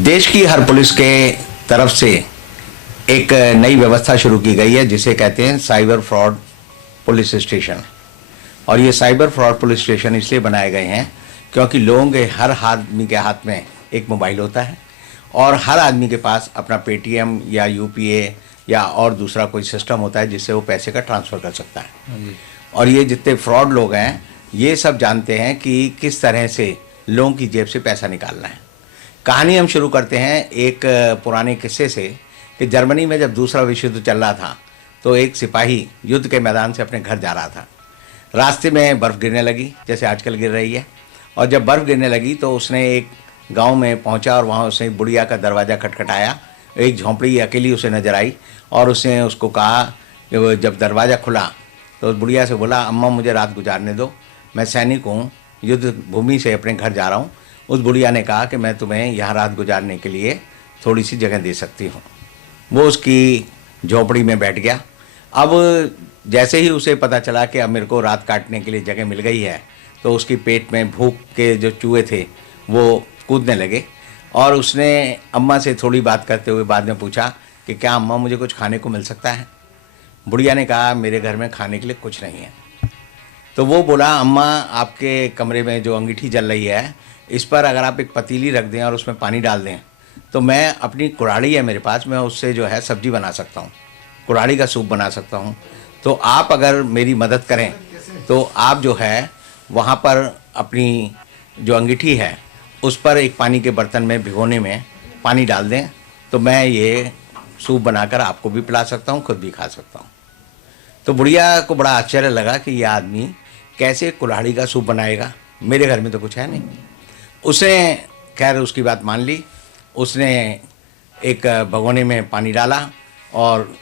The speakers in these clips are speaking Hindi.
देश की हर पुलिस के तरफ से एक नई व्यवस्था शुरू की गई है जिसे कहते हैं साइबर फ्रॉड पुलिस स्टेशन। और ये साइबर फ्रॉड पुलिस स्टेशन इसलिए बनाए गए हैं क्योंकि लोगों के हर आदमी के हाथ में एक मोबाइल होता है और हर आदमी के पास अपना पेटीएम या यूपीए या और दूसरा कोई सिस्टम होता है जिससे वो पैसे का ट्रांसफ़र कर सकता है। और ये जितने फ्रॉड लोग हैं ये सब जानते हैं कि किस तरह से लोगों की जेब से पैसा निकालना है। कहानी हम शुरू करते हैं एक पुराने किस्से से कि जर्मनी में जब दूसरा विश्व युद्ध चल रहा था तो एक सिपाही युद्ध के मैदान से अपने घर जा रहा था। रास्ते में बर्फ़ गिरने लगी जैसे आजकल गिर रही है, और जब बर्फ़ गिरने लगी तो उसने एक गांव में पहुंचा और वहां उसने बुढ़िया का दरवाज़ा खटखटाया। एक झोंपड़ी अकेली उसे नज़र आई और उसने उसको कहा कि जब दरवाज़ा खुला तो उस बुढ़िया से बोला, अम्मा मुझे रात गुजारने दो, मैं सैनिक हूँ, युद्ध भूमि से अपने घर जा रहा हूँ। उस बुढ़िया ने कहा कि मैं तुम्हें यहाँ रात गुजारने के लिए थोड़ी सी जगह दे सकती हूँ। वो उसकी झोंपड़ी में बैठ गया। अब जैसे ही उसे पता चला कि अब मेरे को रात काटने के लिए जगह मिल गई है तो उसकी पेट में भूख के जो चूहे थे वो कूदने लगे और उसने अम्मा से थोड़ी बात करते हुए बाद में पूछा कि क्या अम्मा मुझे कुछ खाने को मिल सकता है। बुढ़िया ने कहा मेरे घर में खाने के लिए कुछ नहीं है। तो वो बोला, अम्मा आपके कमरे में जो अंगीठी जल रही है इस पर अगर आप एक पतीली रख दें और उसमें पानी डाल दें तो मैं अपनी कुल्हाड़ी है मेरे पास, मैं उससे जो है सब्जी बना सकता हूँ, कुल्हाड़ी का सूप बना सकता हूँ। तो आप अगर मेरी मदद करें तो आप जो है वहाँ पर अपनी जो अंगीठी है उस पर एक पानी के बर्तन में भिगोने में पानी डाल दें तो मैं ये सूप बनाकर आपको भी पिला सकता हूँ, खुद भी खा सकता हूँ। तो बुढ़िया को बड़ा आश्चर्य लगा कि यह आदमी कैसे कुल्हाड़ी का सूप बनाएगा, मेरे घर में तो कुछ है नहीं। उसने खैर उसकी बात मान ली। उसने एक भगोने में पानी डाला और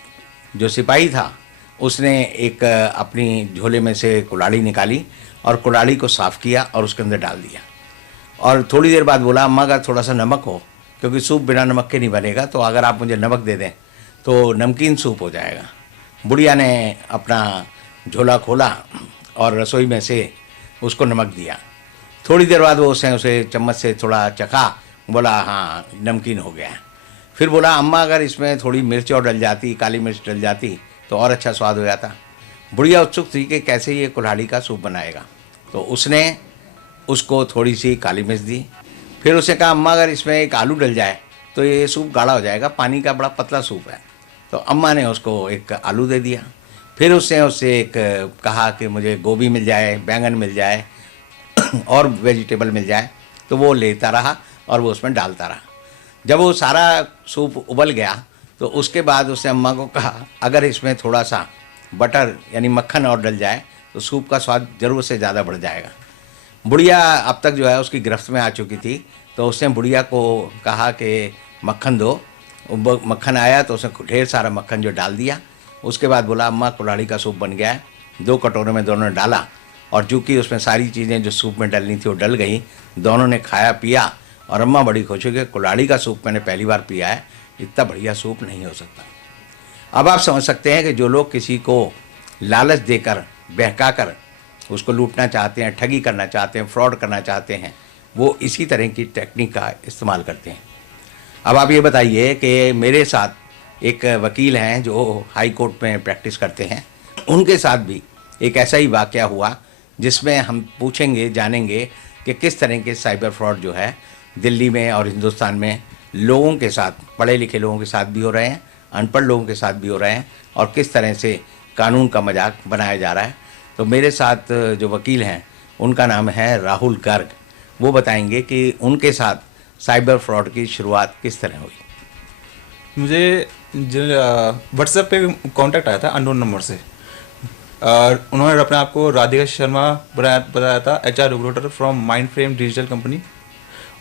जो सिपाही था उसने एक अपनी झोले में से कुल्हाड़ी निकाली और कुल्हाड़ी को साफ़ किया और उसके अंदर डाल दिया। और थोड़ी देर बाद बोला, अम्मा अगर थोड़ा सा नमक हो, क्योंकि सूप बिना नमक के नहीं बनेगा, तो अगर आप मुझे नमक दे दें तो नमकीन सूप हो जाएगा। बुढ़िया ने अपना झोला खोला और रसोई में से उसको नमक दिया। थोड़ी देर बाद वो उसने उसे चम्मच से थोड़ा चखा, बोला हाँ नमकीन हो गया। फिर बोला, अम्मा अगर इसमें थोड़ी मिर्च और डल जाती, काली मिर्च डल जाती तो और अच्छा स्वाद हो जाता। बुढ़िया उत्सुक थी कि कैसे ये कुल्हाड़ी का सूप बनाएगा, तो उसने उसको थोड़ी सी काली मिर्च दी। फिर उसने कहा, अम्मा अगर इसमें एक आलू डल जाए तो ये सूप गाढ़ा हो जाएगा, पानी का बड़ा पतला सूप है। तो अम्मा ने उसको एक आलू दे दिया। फिर उसने उससे एक कहा कि मुझे गोभी मिल जाए, बैंगन मिल जाए और वेजिटेबल मिल जाए। तो वो लेता रहा और वो उसमें डालता रहा। जब वो सारा सूप उबल गया तो उसके बाद उसने अम्मा को कहा, अगर इसमें थोड़ा सा बटर यानी मक्खन और डल जाए तो सूप का स्वाद ज़रूर से ज़्यादा बढ़ जाएगा। बुढ़िया अब तक जो है उसकी गिरफ्त में आ चुकी थी, तो उसने बुढ़िया को कहा कि मक्खन दो। मक्खन आया तो उसने ढेर सारा मक्खन जो डाल दिया। उसके बाद बोला, अम्मा कुल्हाड़ी का सूप बन गया है। 2 कटोरों में दोनों ने डाला और चूँकि उसमें सारी चीज़ें जो सूप में डलनी थी वो डल गई। दोनों ने खाया पिया और अम्मा बड़ी खुश हुई कि कुल्हाड़ी का सूप मैंने पहली बार पिया है, इतना बढ़िया सूप नहीं हो सकता। अब आप समझ सकते हैं कि जो लोग किसी को लालच देकर बहका कर उसको लूटना चाहते हैं, ठगी करना चाहते हैं, फ्रॉड करना चाहते हैं, वो इसी तरह की टेक्निक का इस्तेमाल करते हैं। अब आप ये बताइए कि मेरे साथ एक वकील हैं जो हाई कोर्ट में प्रैक्टिस करते हैं, उनके साथ भी एक ऐसा ही वाक़या हुआ जिसमें हम पूछेंगे, जानेंगे कि किस तरह के साइबर फ्रॉड जो है दिल्ली में और हिंदुस्तान में लोगों के साथ, पढ़े लिखे लोगों के साथ भी हो रहे हैं, अनपढ़ लोगों के साथ भी हो रहे हैं और किस तरह से कानून का मजाक बनाया जा रहा है। तो मेरे साथ जो वकील हैं उनका नाम है राहुल गर्ग। वो बताएंगे कि उनके साथ साइबर फ्रॉड की शुरुआत किस तरह हुई। मुझे व्हाट्सएप पे कांटेक्ट आया था अननोन नंबर से। उन्होंने अपने आप को राधिका शर्मा बताया था, HR recruiter from mind frame digital company.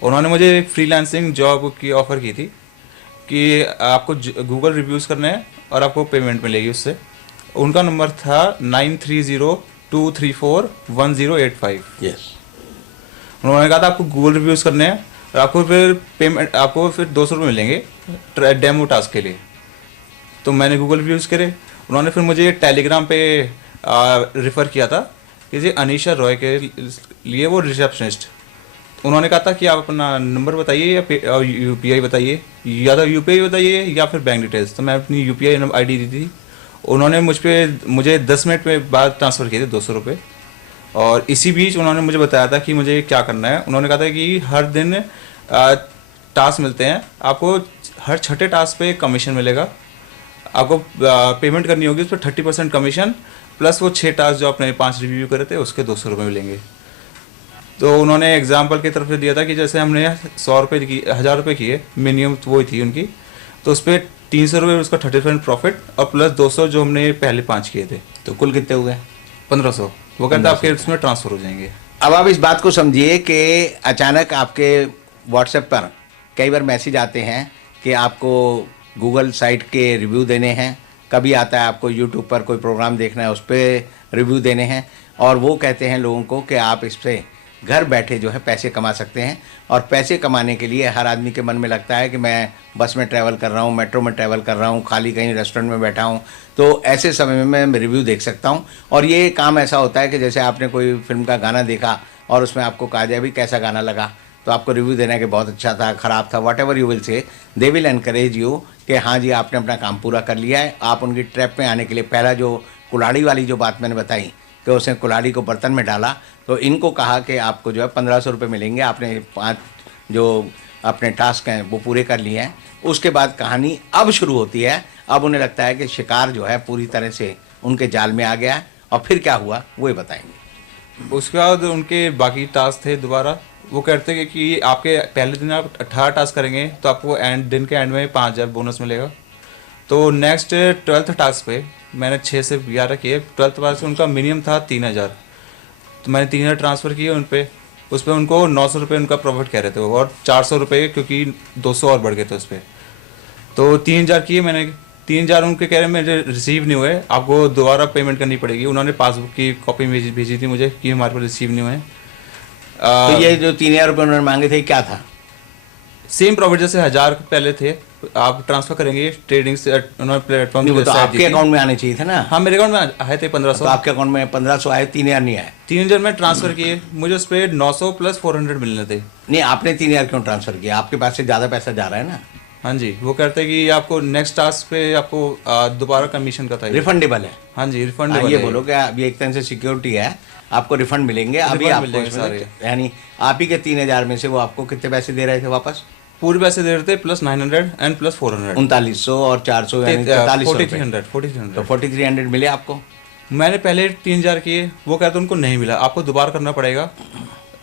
उन्होंने मुझे एक फ्रीलांसिंग जॉब की ऑफ़र की थी कि आपको गूगल रिव्यूज़ करने हैं और आपको पेमेंट मिलेगी उससे। उनका नंबर था 9302341085। यस। उन्होंने कहा था आपको गूगल रिव्यूज़ करने हैं और आपको फिर पेमेंट, आपको फिर 200 रुपये मिलेंगे डेमो टास्क के लिए। तो मैंने गूगल रिव्यूज़ करे। उन्होंने फिर मुझे टेलीग्राम पे रेफ़र किया था कि जी अनीशा रॉय के लिए वो रिसेप्शनिस्ट। उन्होंने कहा था कि आप अपना नंबर बताइए या यूपीआई बताइए, या तो यूपीआई बताइए या फिर बैंक डिटेल्स। तो मैं अपनी यूपीआई आईडी दी थी। उन्होंने मुझे 10 मिनट में बाद ट्रांसफ़र किए थे 200 रुपये। और इसी बीच उन्होंने मुझे बताया था कि मुझे क्या करना है। उन्होंने कहा था कि हर दिन टास्क मिलते हैं आपको, हर छठे टास्क पे कमीशन मिलेगा, आपको पेमेंट करनी होगी, उस पर 30% कमीशन प्लस वो 6 टास्क जो आपने 5 रिव्यू करे थे उसके 200 रुपये मिलेंगे। तो उन्होंने एग्जाम्पल की तरफ से दिया था कि जैसे हमने 100 रुपये की 1000 रुपये किए, मिनिमम तो वही थी उनकी, तो उस पर 300 रुपये उसका 30% प्रॉफिट और प्लस 200 जो हमने पहले 5 किए थे, तो कुल कितने हुए? 1500। वो कहते आपके उसमें ट्रांसफ़र हो जाएंगे। अब आप इस बात को समझिए कि अचानक आपके व्हाट्सएप पर कई बार मैसेज आते हैं कि आपको गूगल साइट के रिव्यू देने हैं, कभी आता है आपको यूट्यूब पर कोई प्रोग्राम देखना है उस पर रिव्यू देने हैं, और वो कहते हैं लोगों को कि आप इससे घर बैठे जो है पैसे कमा सकते हैं। और पैसे कमाने के लिए हर आदमी के मन में लगता है कि मैं बस में ट्रैवल कर रहा हूँ, मेट्रो में ट्रैवल कर रहा हूँ, खाली कहीं रेस्टोरेंट में बैठा हूँ, तो ऐसे समय में मैं रिव्यू देख सकता हूँ। और ये काम ऐसा होता है कि जैसे आपने कोई फिल्म का गाना देखा और उसमें आपको कहा जाए भी कैसा गाना लगा, तो आपको रिव्यू देना है कि बहुत अच्छा था, ख़राब था, what ever you will say, they will encourage you कि हाँ जी आपने अपना काम पूरा कर लिया है। आप उनकी ट्रैप में आने के लिए, पहला जो कुल्हाड़ी वाली जो बात मैंने बताई कि उसने कुल्हाड़ी को बर्तन में डाला, तो इनको कहा कि आपको जो है 1500 रुपये मिलेंगे, आपने 5 जो अपने टास्क हैं वो पूरे कर लिए हैं। उसके बाद कहानी अब शुरू होती है। अब उन्हें लगता है कि शिकार जो है पूरी तरह से उनके जाल में आ गया है, और फिर क्या हुआ वो ही बताएंगे। उसके बाद उनके बाकी टास्क थे दोबारा, वो कहते हैं कि आपके पहले दिन आप 18 टास्क करेंगे तो आपको दिन के एंड में 5000 बोनस मिलेगा। तो नेक्स्ट 12th टास्क पे मैंने 6 से 11 किए। 12th टास्क उनका मिनिमम था 3000, तो मैंने 3000 ट्रांसफ़र किए उन पर। उस पर उनको 900 रुपये उनका प्रॉफिट कह रहे थे, और 400 रुपये क्योंकि 200 और बढ़ गए थे उस पर। तो 3000 किए मैंने। 3000 उनके कह रहे मेरे रिसीव नहीं हुए, आपको दोबारा पेमेंट करनी पड़ेगी। उन्होंने पासबुक की कॉपी भेजी थी मुझे कि हमारे पास रिसीव नहीं हुए। तो ये जो 3000 रुपये उन्होंने मांगे थे क्या था? सेम प्रॉफिट जैसे 1000 पहले थे, आप ट्रांसफर करेंगे ट्रेडिंग से, उन्होंने प्लेटफॉर्म की तो वेबसाइट आपके दी थी। अकाउंट में आने चाहिए थे ना। हाँ, मेरे अकाउंट में आए थे 1500। तो आपके अकाउंट में 1500 आए, 3000 नहीं आए। 3000 में ट्रांसफर किए, मुझे उस पर 900 प्लस 400 मिलने थे। नहीं, आपने 3000 क्यों ट्रांसफर किया? आपके पास से ज़्यादा पैसा जा रहा है ना। हाँ जी, वो कहते हैं कि आपको नेक्स्ट टास्क पे आपको दोबारा कमीशन का था। रिफंडेबल है। हाँ जी, हाँ, रिफंडेबल ये है। बोलो कि अभी एक तरह से सिक्योरिटी है, आपको रिफंड मिलेंगे अभी रिफंड आपको मिलेंगे इसमें, सारे। यानी आप ही के 3000 में से वो आपको कितने पैसे दे रहे थे वापस? पूरे पैसे दे रहे थे प्लस 900 एंड प्लस 400। 3900 और 400 यानी 4300 रुपये। 4300। तो 4300 मिले आपको। मैंने पहले 3000 किए, वो कहते उनको नहीं मिला, आपको दोबारा करना पड़ेगा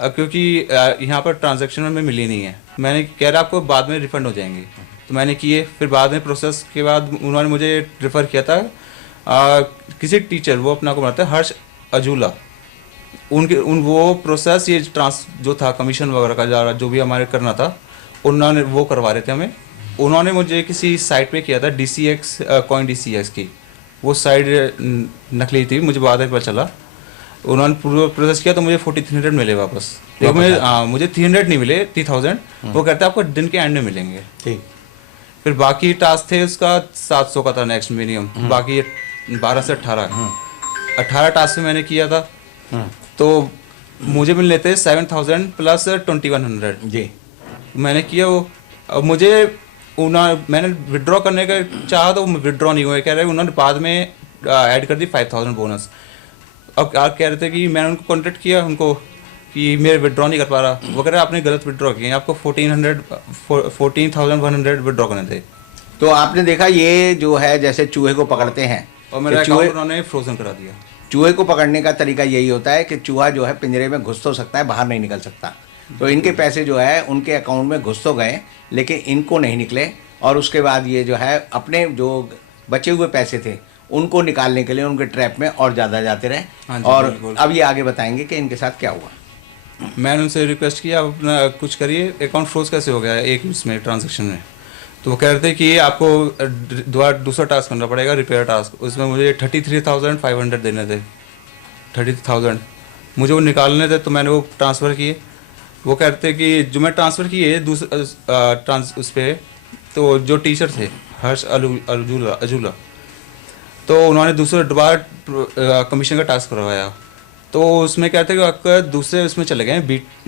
क्योंकि यहाँ पर ट्रांजैक्शन में मिली नहीं है। मैंने कह रहा आपको बाद में रिफंड हो जाएंगे, तो मैंने किए। फिर बाद में प्रोसेस के बाद उन्होंने मुझे रेफ़र किया था किसी टीचर, वो अपना को बनाते हैं हर्ष अजूला, वो प्रोसेस ये जो था कमीशन वगैरह का जो भी हमारे करना था, उन्होंने वो करवा रहे थे हमें। उन्होंने मुझे किसी साइट पे किया था DCX कॉइन DCX की, वो साइट नकली थी, मुझे बाद में पता चला। उन्होंने पूरा प्रोसेस किया तो मुझे 4300 मिले वापस। मुझे 300 नहीं मिले, 3000। वो कहते हैं आपको दिन के एंड में मिलेंगे। ठीक। फिर बाकी टास्क थे उसका 700 का था नेक्स्ट मिनिमम, बाकी 12 से 18 टास्क मैंने किया था। तो मुझे मिलने थे 7000 प्लस 2100 जी। मैंने किया वो। अब मैंने विड्रॉ करने का चाहा तो विड्रॉ नहीं हुआ, कह रहे उन्होंने बाद में ऐड कर दी 5000 बोनस। अब कह रहे थे कि मैंने उनको कॉन्टेक्ट किया उनको कि मेरे विड्रॉ नहीं कर पा रहा, वो कह रहे आपने गलत विड्रॉ किए, आपको 14,100 विड्रॉ करने थे। तो आपने देखा ये जो है जैसे चूहे को पकड़ते हैं, और मेरा कि चूहे अकाउंट उन्होंने फ्रोजन करा दिया। चूहे को पकड़ने का तरीका यही होता है कि चूहा जो है पिंजरे में घुस तो सकता है, बाहर नहीं निकल सकता। तो इनके पैसे जो है उनके अकाउंट में घुस तो गए, लेकिन इनको नहीं निकले। और उसके बाद ये जो है अपने जो बचे हुए पैसे थे उनको निकालने के लिए उनके ट्रैप में और ज़्यादा जाते रहे। हाँ जी, और बिल्कुल। अब ये आगे बताएंगे कि इनके साथ क्या हुआ। मैंने उनसे रिक्वेस्ट किया आप अपना कुछ करिए, अकाउंट फ्रोज कैसे हो गया एक इसमें ट्रांजेक्शन में। तो वो कह रहे थे कि आपको दूसरा टास्क करना पड़ेगा, रिपेयर टास्क। उसमें मुझे 33,500 देने थे। 30,000 मुझे वो निकालने थे, तो मैंने वो ट्रांसफ़र किए। वो कहते कि जो मैं ट्रांसफ़र किए उस पर, तो जो टीचर थे हर्ष अजूला, तो उन्होंने दूसरा दोबारा कमीशन का टास्क करवाया। तो उसमें क्या था कि आपका दूसरे उसमें चले गए हैं,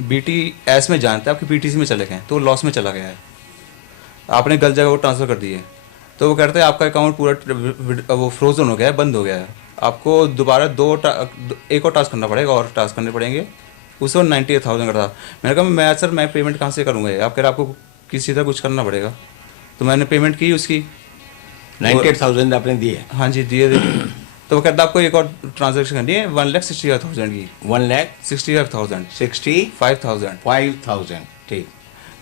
BTS में जानते हैं, आपके PTC में चले गए, तो लॉस में चला गया है, आपने गलत जगह वो ट्रांसफ़र कर दिए। तो वो कहते हैं आपका अकाउंट पूरा वो फ्रोजन हो गया है, बंद हो गया है, आपको दोबारा एक और टास्क करना पड़ेगा, और टास्क करने पड़ेंगे। उसको 98,000 का था। मैंने कहा मैं सर मैं पेमेंट कहाँ से करूँगा ये? आप कह रहे आपको किसी तरह कुछ करना पड़ेगा। तो मैंने पेमेंट की उसकी। 98,000 आपने दिए। हाँ जी, दिए थे। तो वो कहता आपको एक और ट्रांजेक्शन करनी है 1,65,000 की। 1,65,000 65,000। 5,000 ठीक।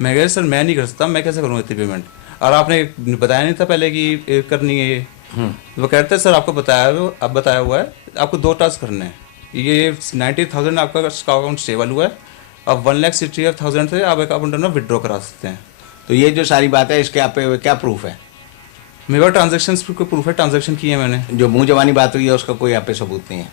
मैं कह सर मैं नहीं कर सकता, मैं कैसे करूँगा इतनी पेमेंट, और आपने बताया नहीं था पहले कि करनी है ये। वो कहते हैं सर आपको बताया हुआ है, आपको 2 टास्क करने हैं, ये 90,000 आपका अकाउंट स्टेबल हुआ है, अब 1,65,000 से आप अकाउंट में विड्रॉ करा सकते हैं। तो ये जो सारी बात है इसके आप पे क्या प्रूफ है? मेरे पास ट्रांजेक्शन प्रूफ है, ट्रांजेक्शन की है मैंने। जो मुंह जबानी बात हुई है उसका कोई आप पे सबूत नहीं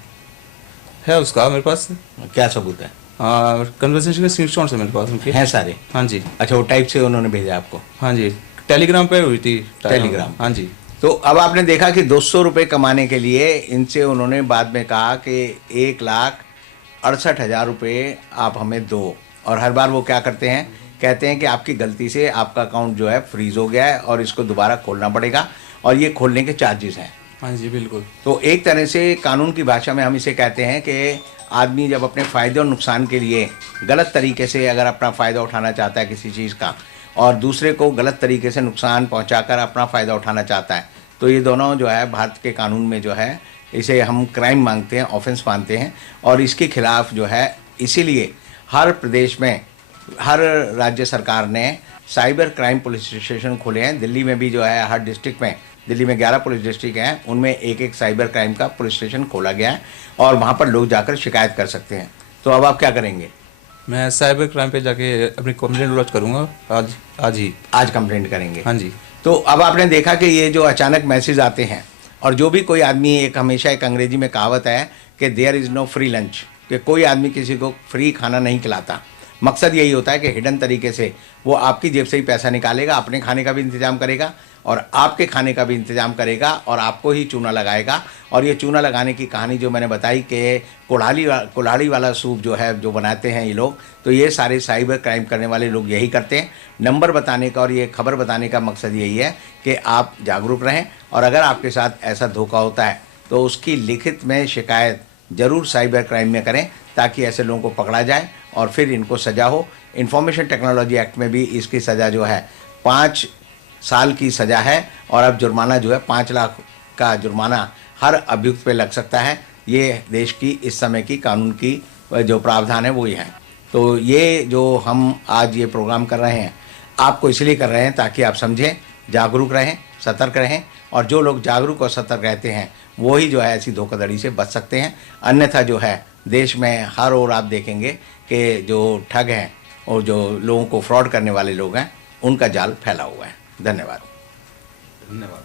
है उसका मेरे पास, क्या सबूत है? कन्वर्सेशन के स्क्रीनशॉट्स है मेरे पास उनके। हैं सारे? हाँ जी। अच्छा, वो टाइप से उन्होंने भेजा आपको? हाँ जी, टेलीग्राम पे हुई थी। टेलीग्राम। हाँ जी। तो अब आपने देखा कि 200 रुपये कमाने के लिए इनसे उन्होंने बाद में कहा कि 1,68,000 रुपये आप हमें दो, और हर बार वो क्या करते हैं, कहते हैं कि आपकी गलती से आपका अकाउंट जो है फ्रीज हो गया है और इसको दोबारा खोलना पड़ेगा, और ये खोलने के चार्जेस हैं। हाँ जी बिल्कुल। तो एक तरह से कानून की भाषा में हम इसे कहते हैं कि आदमी जब अपने फ़ायदे और नुकसान के लिए गलत तरीके से अगर अपना फ़ायदा उठाना चाहता है किसी चीज़ का, और दूसरे को गलत तरीके से नुकसान पहुंचाकर अपना फ़ायदा उठाना चाहता है, तो ये दोनों जो है भारत के कानून में जो है इसे हम क्राइम मांगते हैं, ऑफेंस मानते हैं, और इसके खिलाफ जो है इसीलिए हर प्रदेश में हर राज्य सरकार ने साइबर क्राइम पुलिस स्टेशन खोले हैं। दिल्ली में भी जो है हर डिस्ट्रिक्ट में, दिल्ली में 11 पुलिस डिस्ट्रिक्ट हैं, उनमें एक एक साइबर क्राइम का पुलिस स्टेशन खोला गया है, और वहाँ पर लोग जाकर शिकायत कर सकते हैं। तो अब आप क्या करेंगे? मैं साइबर क्राइम पे जाके अपनी कंप्लेंट लॉन्च करूँगा आज ही। आज कंप्लेंट करेंगे? हाँ जी। तो अब आपने देखा कि ये जो अचानक मैसेज आते हैं, और जो भी कोई आदमी, एक हमेशा एक अंग्रेजी में कहावत है कि there is no free lunch, कि कोई आदमी किसी को फ्री खाना नहीं खिलाता। मकसद यही होता है कि हिडन तरीके से वो आपकी जेब से ही पैसा निकालेगा, अपने खाने का भी इंतजाम करेगा और आपके खाने का भी इंतजाम करेगा, और आपको ही चूना लगाएगा। और ये चूना लगाने की कहानी जो मैंने बताई कि कुल्हाड़ी वाला सूप जो है जो बनाते हैं ये लोग, तो ये सारे साइबर क्राइम करने वाले लोग यही करते हैं। नंबर बताने का और ये खबर बताने का मकसद यही है कि आप जागरूक रहें, और अगर आपके साथ ऐसा धोखा होता है तो उसकी लिखित में शिकायत ज़रूर साइबर क्राइम में करें, ताकि ऐसे लोगों को पकड़ा जाए और फिर इनको सज़ा हो। इंफॉर्मेशन टेक्नोलॉजी एक्ट में भी इसकी सज़ा जो है 5 साल की सज़ा है, और अब जुर्माना जो है 5 लाख का जुर्माना हर अभियुक्त पे लग सकता है। ये देश की इस समय की कानून की जो प्रावधान है वो ही है। तो ये जो हम आज ये प्रोग्राम कर रहे हैं, आपको इसलिए कर रहे हैं ताकि आप समझें, जागरूक रहें, सतर्क रहें, और जो लोग जागरूक और सतर्क रहते हैं वो ही जो है ऐसी धोखाधड़ी से बच सकते हैं। अन्यथा जो है देश में हर ओर आप देखेंगे कि जो ठग हैं और जो लोगों को फ्रॉड करने वाले लोग हैं, उनका जाल फैला हुआ है। धन्यवाद। धन्यवाद।